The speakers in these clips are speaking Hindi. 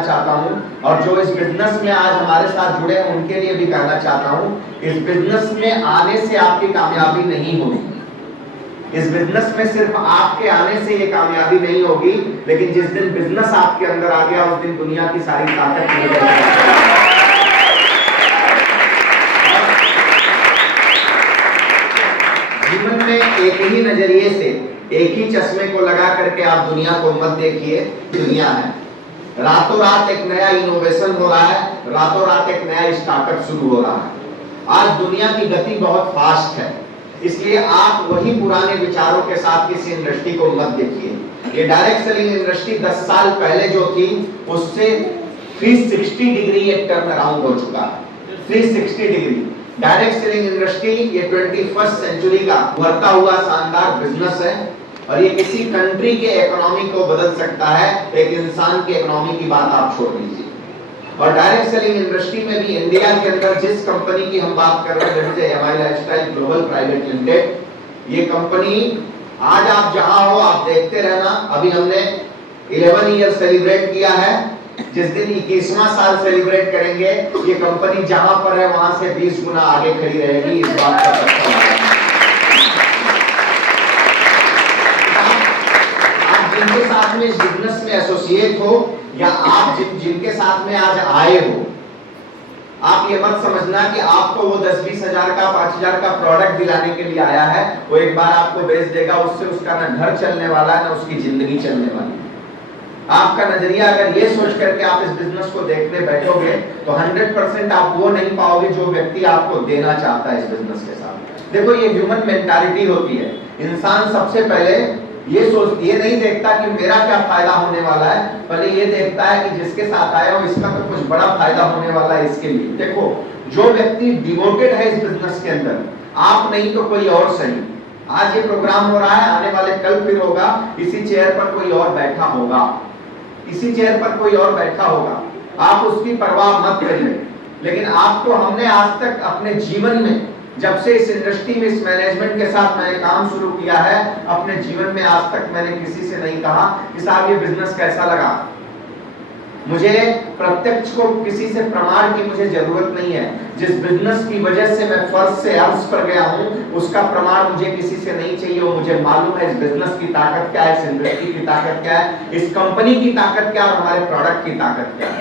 कहना चाहता हूँ, और जो इस बिजनेस में आज हमारे साथ जुड़े हैं उनके लिए भी कहना चाहता हूँ, इस बिजनेस में आने से आपकी कामयाबी नहीं होगी। इस बिजनेस में सिर्फ आपके आने से ये कामयाबी नहीं होगी, लेकिन जिस दिन बिजनेस आपके अंदर आ गया उस दिन दुनिया की सारी ताकत मिल जाएगी। जीवन में एक ही नजरिए से, एक ही चश्मे को लगा करके आप दुनिया को मत देखिए। दुनिया है, रातों रात एक नया इनोवेशन हो रहा है, रातों रात एक नया स्टार्टअप शुरू हो रहा है। आज दुनिया की गति बहुत फास्ट है, इसलिए आप वही पुराने विचारों के साथ किसी इंडस्ट्री को मत देखिए। ये डायरेक्ट सेलिंग इंडस्ट्री 10 साल पहले जो थी उससे 360 डिग्री एक टर्न अराउंड हो चुका है। 360 डिग्री डायरेक्ट सेलिंग इंडस्ट्री ये 21st सेंचुरी का उभरता हुआ शानदार बिजनेस है, और ये किसी कंट्री के इकोनॉमी को बदल सकता है। एक इंसान की इकोनॉमी की बात आप छोड़ दीजिए। और डायरेक्ट सेलिंग इंडस्ट्री में भी इंडिया के अंदर जिस कंपनी की हम बात कर रहे हैं, जैसे MI lifestyle global private limited, ये कंपनी आज आप जहां हो आप देखते रहना। अभी हमने 11 ईयर सेलिब्रेट किया है, जिस दिन 21वां साल सेलिब्रेट करेंगे ये कंपनी जहां पर है वहां से 20 गुना आगे खड़ी रहेगी। इस बात का पक्का है। आप जिनके साथ में इस बिजनेस में एसोसिएट हो या आप जिनके साथ में आज आए हो, आप ये मत समझना कि आपको वो 10-20 हजार का 5,000 का प्रोडक्ट दिलाने के लिए आया है, वो एक बार आपको बेच देगा, उससे उसका ना घर चलने वाला है ना उसकी जिंदगी चलने वाली है। आपका नजरिया अगर ये सोच करके आप इस बिजनेस को देखने बैठोगे तो 100% आप वो नहीं पाओगे जो व्यक्ति आपको देना चाहता है इस बिजनेस के साथ। देखो, ये ह्यूमन मेंटालिटी होती है। इंसान सबसे पहले ये नहीं देखता कि मेरा क्या फायदा होने वाला है, पहले ये देखता है कि जिसके साथ आया हो इसका तो कुछ बड़ा फायदा होने वाला है इसके लिए। देखो, जो व्यक्ति डिवोटेड है इस बिजनेस के अंदर, आप नहीं तो कोई और सही, आज ये प्रोग्राम हो रहा है, आने वाले कल फिर होगा, इसी चेयर पर कोई और बैठा होगा, इसी चेयर पर कोई और बैठा होगा, आप उसकी परवाह मत करिए। लेकिन आपको हमने आज तक अपने जीवन में, जब से इस इंडस्ट्री में इस मैनेजमेंट के साथ मैंने काम शुरू किया है, अपने जीवन में आज तक मैंने किसी से नहीं कहा कि साहब ये बिजनेस कैसा लगा। मुझे प्रत्यक्ष को किसी से प्रमाण की मुझे जरूरत नहीं है। जिस बिजनेस की वजह से मैं फर्श से अर्श पर गया हूं उसका प्रमाण मुझे किसी से नहीं चाहिए। वो मुझे मालूम है इस बिजनेस की ताकत क्या है, इस इंडस्ट्री की ताकत क्या है, इस कंपनी की ताकत क्या है और हमारे प्रोडक्ट की ताकत क्या है।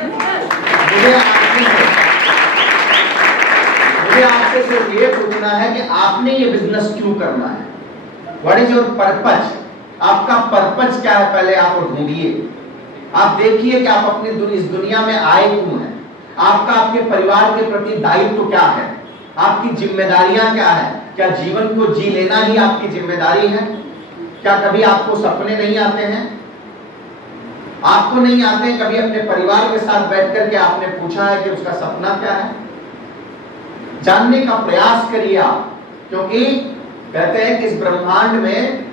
मुझे आपसे सिर्फ ये पूछना है कि आपने ये बिजनेस क्यों करना है। What is your purpose? आपका पर्पज क्या है, पहले आप ढूंढिए। आप देखिए कि आप अपनी इस दुनिया में आए क्यों हैं, आपका आपके परिवार के प्रति दायित्व क्या है, आपकी जिम्मेदारियां क्या है। क्या जीवन को जी लेना ही आपकी जिम्मेदारी है? क्या कभी आपको सपने नहीं आते हैं? आपको नहीं आते हैं? कभी अपने परिवार के साथ बैठ करके आपने पूछा है कि उसका सपना क्या है? जानने का प्रयास करिए आप, क्योंकि कहते हैं कि इस ब्रह्मांड में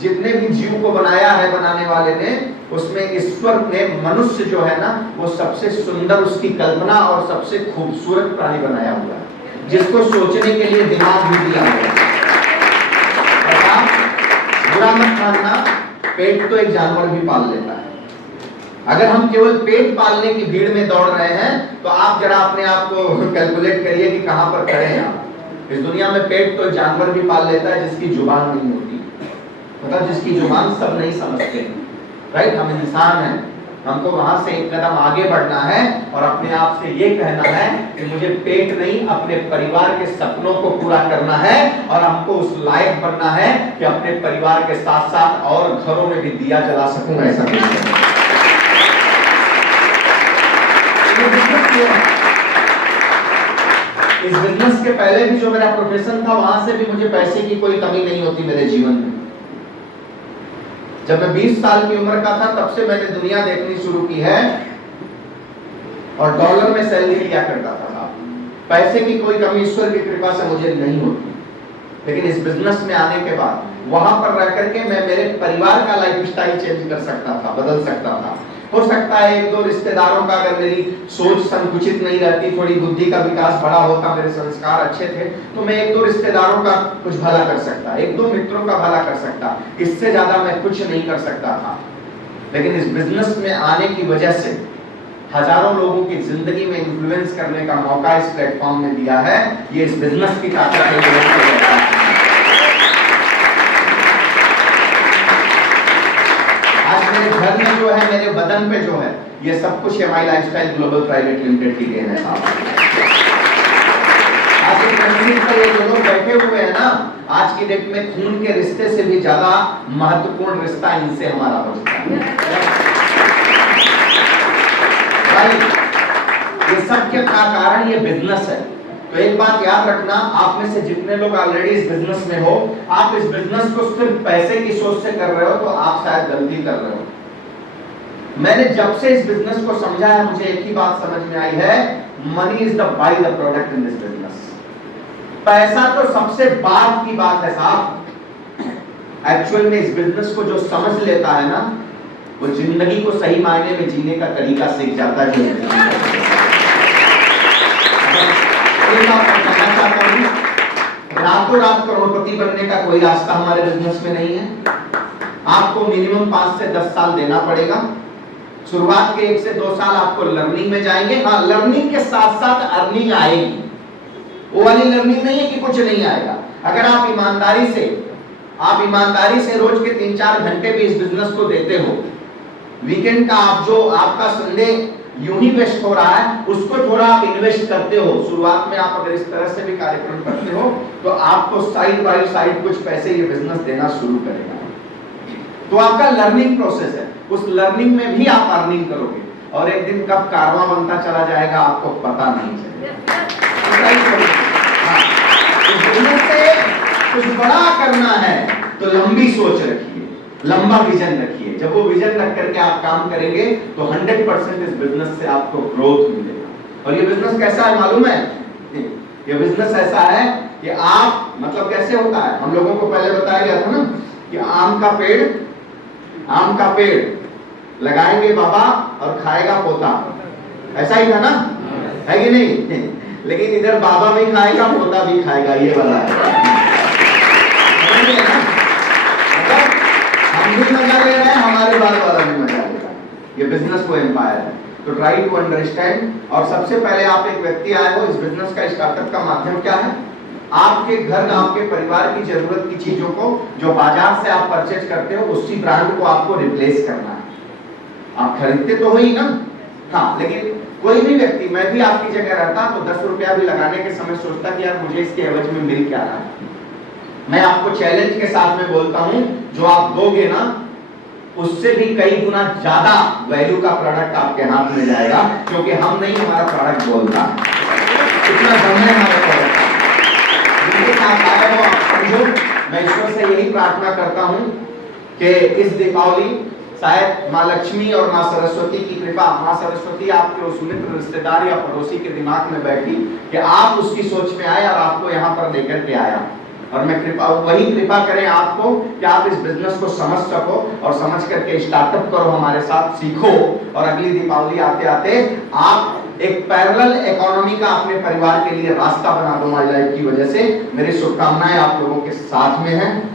जितने भी जीव को बनाया है बनाने वाले ने, उसमें ईश्वर ने मनुष्य जो है ना वो सबसे सुंदर, उसकी कल्पना और सबसे खूबसूरत प्राणी बनाया हुआ है, जिसको सोचने के लिए दिमाग भी दिया हुआ है। बुरा मत मानना, पेट तो एक जानवर भी पाल लेता है। अगर हम केवल पेट पालने की भीड़ में दौड़ रहे हैं तो आप जरा अपने आप को कैलकुलेट करिए कि कहां पर खड़े हैं आप। इस दुनिया में पेट तो जानवर भी पाल लेता है जिसकी जुबान नहीं होती, मतलब जिसकी जुबान सब नहीं समझते हैं, राइट। हम इंसान हैं, हमको वहां से एक कदम आगे बढ़ना है और अपने आप से ये कहना है कि मुझे पेट नहीं अपने परिवार के सपनों को पूरा करना है, और हमको उस लायक बनना है कि अपने परिवार के साथ साथ और घरों में भी दिया जला सकूं। ऐसा इस बिजनेस के पहले भी जो मेरा प्रोफेशन था वहां से भी मुझे पैसे की कोई कमी नहीं होती मेरे जीवन में। जब मैं 20 साल की उम्र का था तब से मैंने दुनिया देखनी शुरू की है और डॉलर में सैलरी लिया करता था। पैसे की कोई कमी ईश्वर की कृपा से मुझे नहीं होती, लेकिन इस बिजनेस में आने के बाद वहां पर रह करके मैं मेरे परिवार का लाइफस्टाइल चेंज कर सकता था, बदल सकता था। हो सकता है एक दो रिश्तेदारों का, अगर मेरी सोच संकुचित नहीं रहती, थोड़ी बुद्धि का विकास बड़ा होता, मेरे संस्कार अच्छे थे, तो मैं एक दो रिश्तेदारों का कुछ भला कर सकता, एक दो मित्रों का भला कर सकता, इससे ज्यादा मैं कुछ नहीं कर सकता था। लेकिन इस बिजनेस में आने की वजह से हजारों लोगों की जिंदगी में इन्फ्लुएंस करने का मौका इस प्लेटफॉर्म ने दिया है। ये इस बिजनेस की ताकत है। आज मेरे घर में जो है, मेरे बदन पे जो है, ये सब कुछ MI lifestyle global private limited की देन है साहब। आज इस मंजिल पर ये जो लोग बैठे हुए हैं ना, आज की डेट में खून के रिश्ते से भी ज्यादा महत्वपूर्ण रिश्ता इनसे हमारा हो चुका है। ये सब के कारण ये बिजनेस है। तो एक बात याद रखना, आप में से जितने लोग ऑलरेडी इस बिजनेस में हो, आप इस बिजनेस को सिर्फ पैसे की सोच से कर रहे हो तो आप शायद गलती कर रहे हो। मैंने जब से इस बिजनेस को समझा है, मुझे एक ही बात समझ में आई है, money is the by the product in this business. पैसा तो सबसे बाद की बात है साहब। एक्चुअल में इस बिजनेस को जो समझ लेता है ना, वो जिंदगी को सही मायने में जीने का तरीका सीख जाता है। रातों रात करोड़पति बनने का कोई रास्ता हमारे बिजनेस में नहीं है। आपको मिनिमम 5 से 10 साल देना पड़ेगा। शुरुआत के 1 से 2 साल आपको लर्निंग में जाएंगे। हाँ, लर्निंग के साथ साथ अर्निंग आएगी। वो वाली लर्निंग नहीं है कि कुछ नहीं आएगा। अगर आप ईमानदारी से रोज के 3-4 घंटे भी इस बिजनेस को देते हो, वीकेंड का आप जो आपका संडे यूं ही वेस्ट हो रहा है, उसको थोड़ा आप इन्वेस्ट करते हो। शुरुआत में आप अगर इस तरह से भी कार्यक्रम करते हो तो आपको साइड बाय साइड कुछ पैसे ये बिजनेस देना शुरू करेगा। तो आपका लर्निंग प्रोसेस है, उस लर्निंग में भी आप अर्निंग करोगे और एक दिन कब कारवां बनता चला जाएगा आपको पता नहीं चलेगा। इस बिजनेस से कुछ बड़ा करना है तो लंबी सोच रखिए, लंबा विजन रखिए। जब वो विजन रख करके आप काम करेंगे तो 100% इस बिजनेस से आपको ग्रोथ मिलेगा। और ये बिजनेस कैसा है मालूम है? ये बिजनेस ऐसा है कि आप, मतलब कैसे होता है, हम लोगों को पहले बताया गया था ना कि आम का पेड़ लगाएंगे बाबा और खाएगा पोता, ऐसा ही था ना, है कि नहीं? लेकिन इधर बाबा भी खाएगा, पोता भी खाएगा, ये वाला है। हम भी मजा ले रहे हैं, हमारे बाल वाला भी मजा ले रहा है। ये बिजनेस को एम्पायर है। तो ट्राई टू अंडरस्टैंड। और सबसे पहले आप एक व्यक्ति आए हो, इस बिजनेस का स्टार्टअप का माध्यम क्या है? आपके घर, आपके परिवार की जरूरत की चीजों को जो बाजार से आप परचेज करते हो, उसी ब्रांड को आपको रिप्लेस करना है। आप खरीदते तो हो ही ना, हाँ, लेकिन कोई भी व्यक्ति, मैं भी आपकी जगह रहता तो 10 रुपया भी लगाने के समय सोचता कि यार मुझे इसके एवज में मिल क्या रहा है। मैं आपको चैलेंज के साथ में बोलता हूं, जो आप दोगे ना, उससे भी कई गुना ज्यादा वैल्यू का प्रोडक्ट आपके हाथ में जाएगा, क्योंकि हम नहीं, हमारा प्रोडक्ट बोलता है। इतना दम है हमारे प्रोडक्ट का। जिनके साथ आए हो आप समझो। मैं ईश्वर से यही प्रार्थना करता हूं कि इस दीपावली शायद माँ लक्ष्मी और माँ सरस्वती की कृपा, माँ सरस्वती आपके उस मित्र, रिश्तेदार या पड़ोसी के दिमाग में बैठी कि आप उसकी सोच में आए और आपको यहाँ पर लेकर के आया। और मैं वही कृपा करें आपको कि आप इस बिजनेस को समझ सको और समझ करके स्टार्टअप करो, हमारे साथ सीखो, और अगली दीपावली आते आते आप एक पैरेलल इकोनॉमी का अपने परिवार के लिए रास्ता बना दो माय लाइफ की वजह से। मेरी शुभकामनाएं आप लोगों के साथ में हैं।